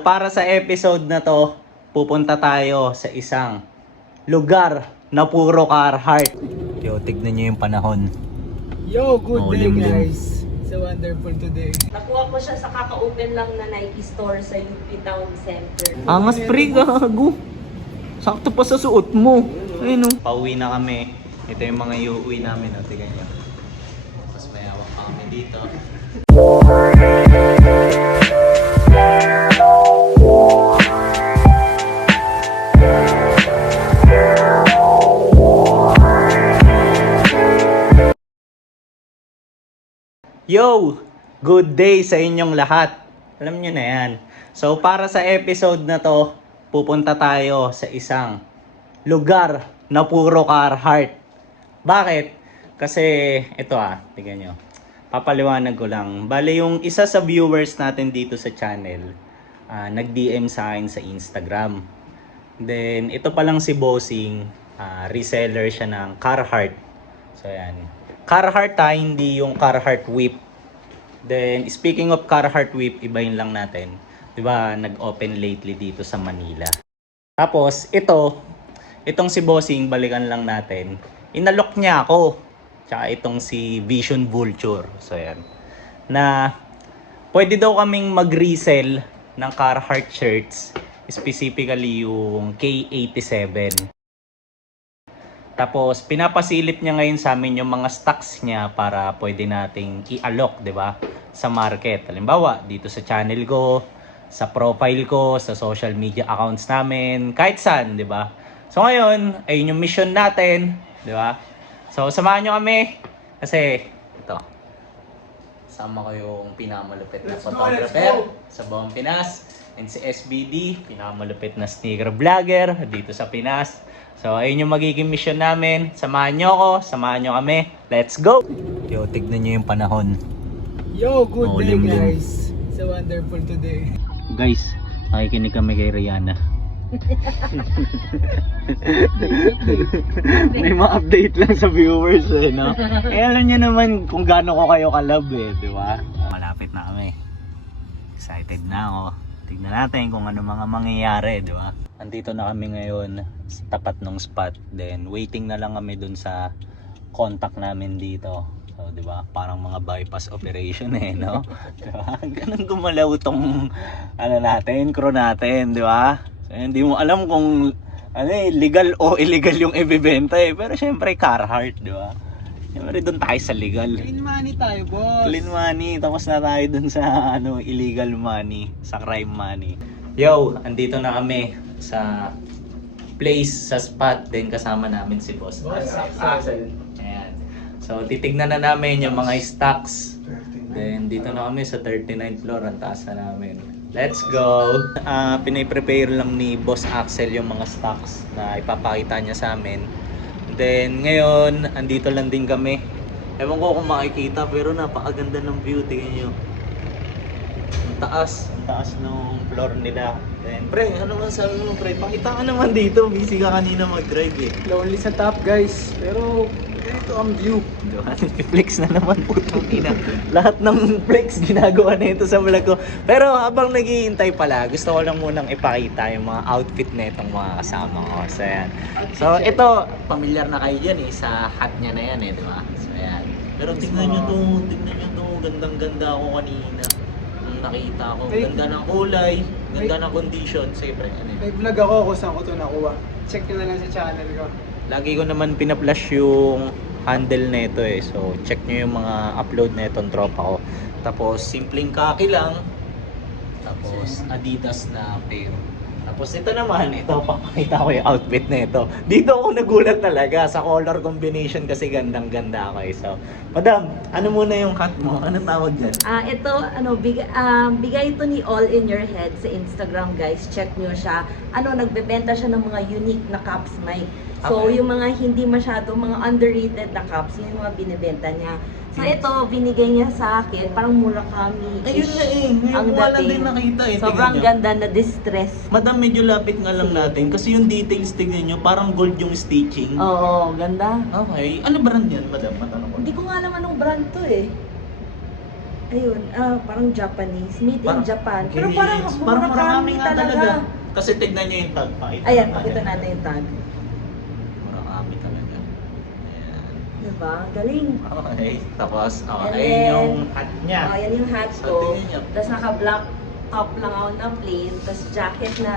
Para sa episode na to, pupunta tayo sa isang lugar na puro Carhartt. Yo, tignan nyo yung panahon. Yo, good day limlim. guys. It's a wonderful today. Nakuha ko siya sa kaka-open lang na Nike store sa UP Town Center. Angas pre, gago. Sakto pa sa suot mo. Ayun o. Pauwi na kami. Ito yung mga iuwi namin. O, tignan nyo. Tapos may hawak pa kami dito. Yo! Good day sa inyong lahat. Alam nyo na yan. So para sa episode na to, pupunta tayo sa isang lugar na puro Carhartt. Bakit? Kasi ito tingnan nyo. Papaliwanag ko lang. Bale yung isa sa viewers natin dito sa channel, nag-DM sa akin sa Instagram. Then ito pa lang si Bossing, reseller siya ng Carhartt. So yan. Carhartt hindi yung Carhartt whip. Then speaking of Carhartt whip, ibahin lang natin. 'Di ba, nag-open lately dito sa Manila. Tapos itong si Bossing, balikan lang natin. Inalok niya ako. Tsaka itong si Vision Vulture. So yan. Na pwede daw kaming mag-resell ng Carhartt shirts, specifically yung K87. Tapos pinapasilip niya ngayon sa amin yung mga stocks niya para pwede nating i-alok, 'di ba? Sa market. Halimbawa, dito sa channel ko, sa profile ko, sa social media accounts namin, kahit saan, 'di ba? So ngayon, ayun yung mission natin, 'di ba? So samahan niyo kami kasi ito. Sama ko yung pinakamalupit na photographer sa buong Pinas, and si SBD, pinakamalupit na sneaker vlogger dito sa Pinas. So, ayun yung magiging mission namin. Samahan nyo ako, samahan nyo kami. Let's go! Yo, tignan nyo yung panahon. Yo, good day limlim. guys. It's a wonderful today. Guys, nakikinig kami kay Rihanna. May ma-update lang sa viewers no? Eh, alam nyo naman kung gaano ko kayo kalab di ba? Malapit na kami. Excited na ako. Tignan natin kung ano mga mangyayari, di ba? Andito na kami ngayon sa tapat ng spot. Then waiting na lang kami dun sa contact namin dito. So, di ba? Parang mga bypass operation no? Di ba? Ganun gumalaw tong natin, crew natin, di ba? So, hindi mo alam kung legal o illegal yung ibebenta Pero syempre Carhartt, di ba? Siyempre doon tayo sa legal. Clean money tayo, boss. Clean money, tapos na tayo dun sa illegal money, sa crime money. Yo, andito na kami sa place, sa spot, then kasama namin si Boss Axel. Ayan. So titignan na namin yung mga stocks. Then dito na kami sa 39th floor, ang taas na namin. Let's go! Pinay-prepare lang ni Boss Axel yung mga stocks na ipapakita niya sa amin. Then ngayon, andito lang din kami. Ewan ko kung makikita, pero napakaganda ng view. Tingnan nyo. Ang taas ng floor nila. Then pre, ano man sabi mo pre? Pakita ka naman dito. Busy ka kanina mag-drive Lonely sa top guys. Pero ganito ang view. Diba? Flex na naman putang ina. Lahat ng flex ginagawa na ito sa vlog ko. Pero habang naghihintay pala, gusto ko lang munang ipakita yung mga outfit na itong mga kasama ko. So yan. So ito, familiar na kayo dyan sa hat niya na yan di ba? So yan. Pero tingnan nyo to. Gandang-ganda ako kanina. Nung nakita ko, ganda ng kulay, ganda ng condition. Siyempre, May vlog ako kung saan ko ito nakuha. Check nyo na lang sa channel ko. lagi ko naman pinaflash yung handle nito So check nyo yung mga upload na itong tropa ko. Tapos simpleng kaki lang. Tapos Adidas na pair. Tapos ito naman, papakita ko yung outfit na ito. Dito ako nagulat talaga sa color combination kasi gandang-ganda ako So, madam, ano muna yung cut mo? Ano tawag dyan? Ito, bigay ito ni All in Your Head sa Instagram guys. Check nyo siya. Nagbebenta siya ng mga unique na caps mic. So, Okay. yung mga hindi masyado, mga underrated na caps, yun yung mga binibenta niya. So, ito, binigay niya sa akin, parang Murakami. Ayun nga ngayon ko lang din nakita Sobrang tingnan nyo. ganda na distress. Madam, medyo lapit nga lang natin kasi yung details tignan nyo, parang gold yung stitching. Oo, ganda. Okay. Ano brand yan, madam? Matanong ko. Hindi ko nga alam anong brand to Ayun, parang Japanese. Made in Japan. Pero Yes. parang Parang Murakami Murakami nga talaga. talaga. Kasi tignan nyo yung tag. Ayan, pakita natin yung tag. Murakami talaga. Ayan. Diba? Galing. Okay. Tapos, And ayun then, yung hat niya. Oh, yan yung hats So, ko. tingnan niyo. Tapos naka-black top lang ako na plain. Tapos jacket na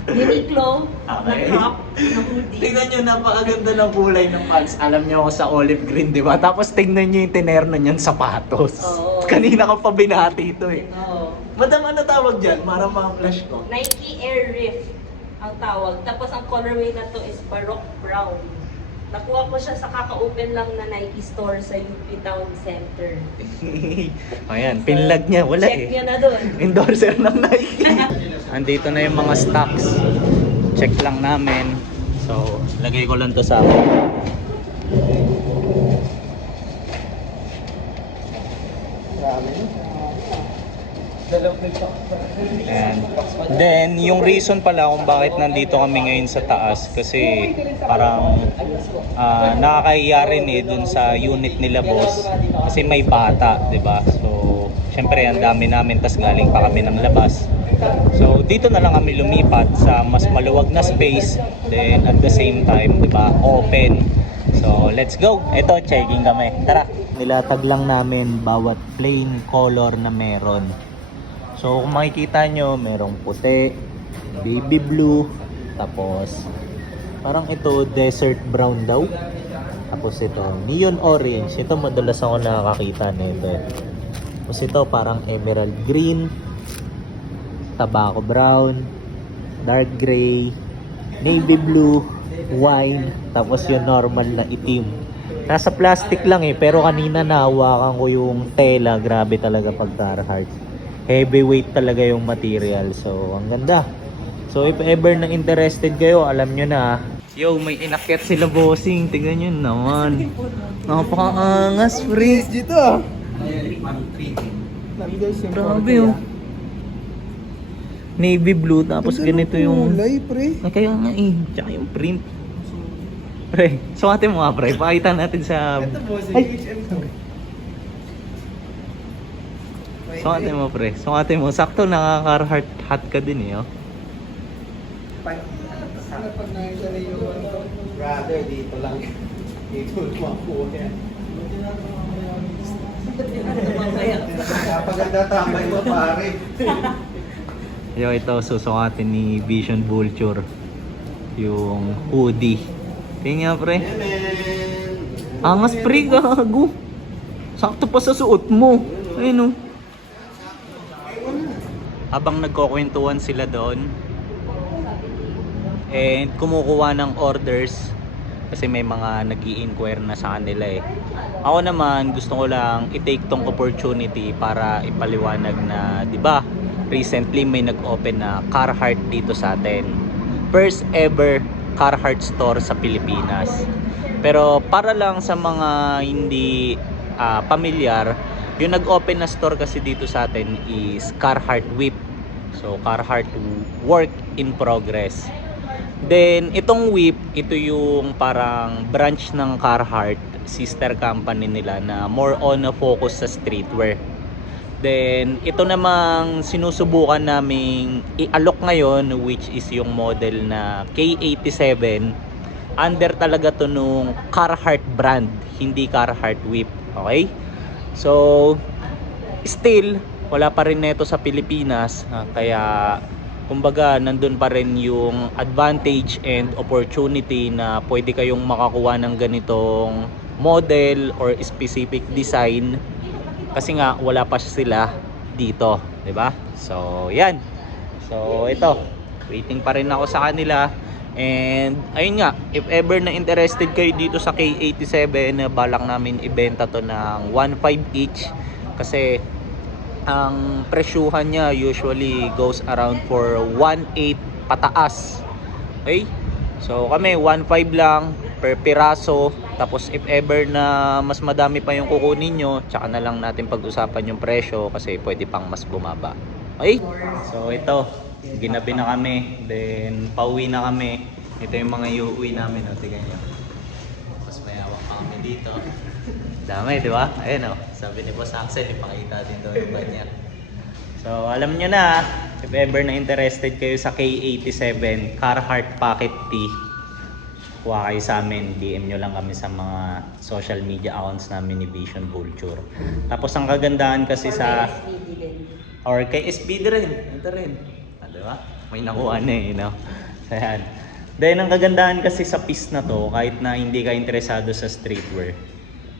Uniqlo, Okay. na top, na hoodie. Tingnan nyo, napakaganda ng kulay ng pants. Alam nyo ako sa olive green, di ba? Tapos tingnan nyo yung tinerno niyan sapatos. Oo. Kanina ko pa binati ito eh. Oo. Madam, ano tawag dyan? Para ma-flash ko. Nike Air Rift ang tawag. Tapos ang colorway na to is Baroque Brown. Nakuha ko siya sa kaka-open lang na Nike store sa UP Town Center. Ayan, pinlag niya. Wala Check eh. nyo na doon. Endorser ng Nike. Andito na yung mga stocks. Check lang namin. So, lagay ko lang to sa And then, yung reason pala kung bakit nandito kami ngayon sa taas, kasi parang nakakahiya rin eh dun sa unit nila boss. Kasi may bata, di ba? So, syempre ang dami namin, tas galing pa kami ng labas. So, dito na lang kami lumipat sa mas maluwag na space. Then, at the same time, di ba, open. So, let's go. Ito, checking kami. Tara. Nilatag lang namin bawat plain color na meron. So kung makikita nyo, merong puti, baby blue, tapos parang ito desert brown daw. Tapos ito neon orange. Ito madalas ako nakakakita nito. Tapos ito parang emerald green, tobacco brown, dark gray, navy blue, wine, tapos yung normal na itim. Nasa plastic lang eh, pero kanina nahawakan ko yung tela. Grabe talaga pag Carhartt. Heavyweight talaga yung material. So, ang ganda. So, if ever na interested kayo, alam nyo na. Yo, may inakyat sila bossing. Tingnan nyo naman. Napakaangas, free. dito ah. Grabe yung navy blue. Tapos ganito yung... Kulay, pre. Ay, kaya nga eh. Tsaka yung print. Pre, sukatin mo nga pre. Pakita natin sa... Ito boss, Ay! HM to. Sukatin mo pre. Sukatin mo. Sakto nakaka-Carhartt hat ka din eh. Oh. Ano pag nakita na yung Brother, dito lang. Dito lumakuha yan. Napaganda tambay mo, pare. Yo, ito susukatin ni Vision Vulture. Yung hoodie. Tingnan pre. Angas pre, gago. Sakto pa sa suot mo. Ayun oh. Habang nagkukwentuhan sila doon and kumukuha ng orders kasi may mga nag-i-inquire na sa kanila eh. Ako naman gusto ko lang i-take tong opportunity para ipaliwanag na 'di ba? Recently may nag-open na Carhartt dito sa atin. First ever Carhartt store sa Pilipinas. Pero para lang sa mga hindi pamilyar, yung nag-open na store kasi dito sa atin is Carhartt Whip. So Carhartt work in progress. Then itong Whip, ito yung parang branch ng Carhartt, sister company nila na more on na focus sa streetwear. Then ito namang sinusubukan naming i-alok ngayon, which is yung model na K87. Under talaga to nung Carhartt brand, hindi Carhartt Whip. Okay? So still wala pa rin neto sa Pilipinas, kaya kumbaga nandun pa rin yung advantage and opportunity na pwede kayong makakuha ng ganitong model or specific design kasi nga wala pa sila dito, 'di ba? So yan. So ito, waiting pa rin ako sa kanila. And ayun nga, if ever na interested kayo dito sa K87, balak namin ibenta to ng 1.5 each kasi ang presyuhan niya usually goes around for 1.8 pataas. Okay? So kami 1.5 lang per piraso. Tapos if ever na mas madami pa yung kukunin nyo, tsaka na lang natin pag-usapan yung presyo kasi pwede pang mas bumaba. Okay? So ito, ginabi na kami, then pauwi na kami. Ito yung mga iuwi namin, tingnan nyo. Tapos may hawak pa kami dito. Dami, di ba? Ayun, oh. Sabi ni Boss Axel, ipakita din daw yung kanya. So, alam nyo na, if ever na interested kayo sa K87 Carhartt Pocket T, kuha kayo sa amin, DM nyo lang kami sa mga social media accounts namin ni Vision Vulture. Tapos ang kagandahan kasi sa... Or kay SBD rin. Ito rin. Diba? May nakuha na eh, no? So, yan. Then ang kagandahan kasi sa piece na to, kahit na hindi ka interesado sa streetwear,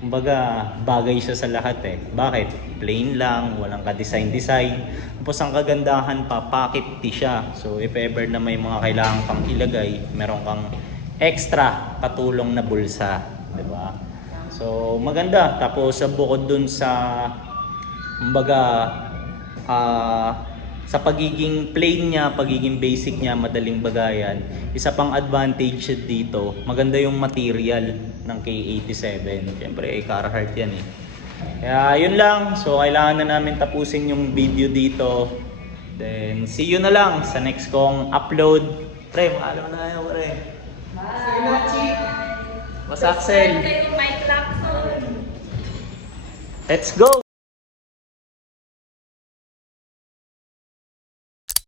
kumbaga, bagay siya sa lahat eh. Bakit? Plain lang, walang ka-design-design. Tapos ang kagandahan pa, pocket tee siya. So if ever na may mga kailangan kang ilagay, meron kang extra katulong na bulsa. Diba? So maganda. Tapos bukod dun sa, kumbaga, sa pagiging plain niya, pagiging basic niya, madaling bagayan, isa pang advantage dito, maganda yung material ng K87. Siyempre, Carhartt yan eh. Kaya yun lang. So, kailangan na namin tapusin yung video dito. Then, see you na lang sa next kong upload. Pre, maalam na tayo, pre. Sige na, Chick. Boss Axel. Subscribe kayo, Mike Lacson. Let's go!